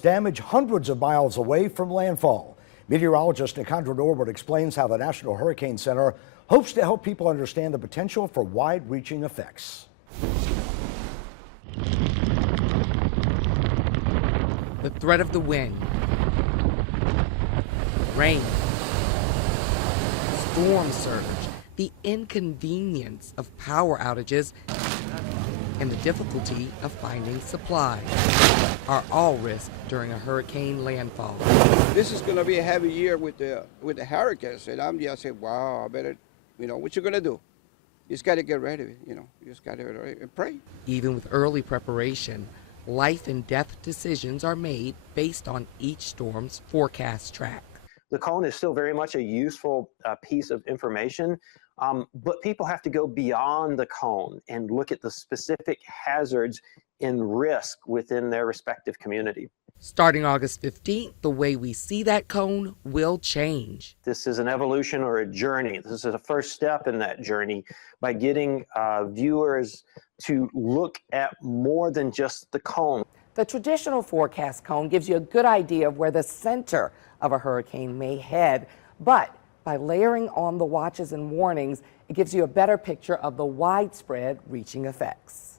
Damage hundreds of miles away from landfall. Meteorologist Nicandra Norwood explains how the National Hurricane Center hopes to help people understand the potential for wide-reaching effects. The threat of the wind, rain, storm surge, the inconvenience of power outages, and the difficulty of finding supplies are all risked during a hurricane landfall. This is going to be a heavy year with the hurricanes, and I'm just saying, wow, I better, what you going to do? You just got to get ready, you just got to pray. Even with early preparation, life and death decisions are made based on each storm's forecast track. The cone is still very much a useful piece of information, but people have to go beyond the cone and look at the specific hazards and risk within their respective community. Starting August 15th, the way we see that cone will change. This is an evolution or a journey. This is a first step in that journey by getting viewers to look at more than just the cone. The traditional forecast cone gives you a good idea of where the center of a hurricane may head, but by layering on the watches and warnings, it gives you a better picture of the widespread reaching effects.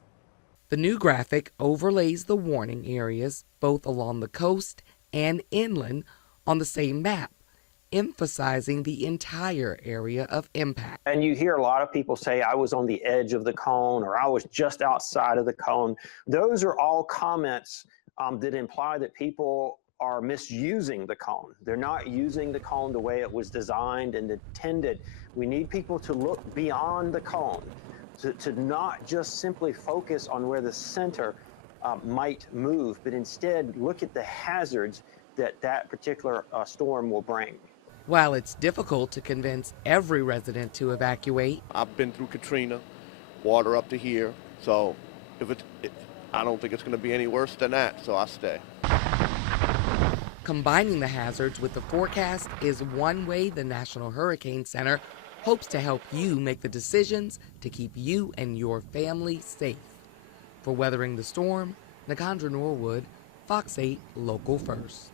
The new graphic overlays the warning areas both along the coast and inland on the same map, emphasizing the entire area of impact. And you hear a lot of people say, I was on the edge of the cone, or I was just outside of the cone. Those are all comments that imply that people are misusing the cone. They're not using the cone the way it was designed and intended. We need people to look beyond the cone, to not just simply focus on where the center might move, but instead look at the hazards that particular storm will bring. While it's difficult to convince every resident to evacuate, I've been through Katrina, water up to here, so I don't think it's going to be any worse than that, so I stay. combining the hazards with the forecast is one way the National Hurricane Center hopes to help you make the decisions to keep you and your family safe. For Weathering the Storm, Nicandra Norwood, Fox 8 Local First.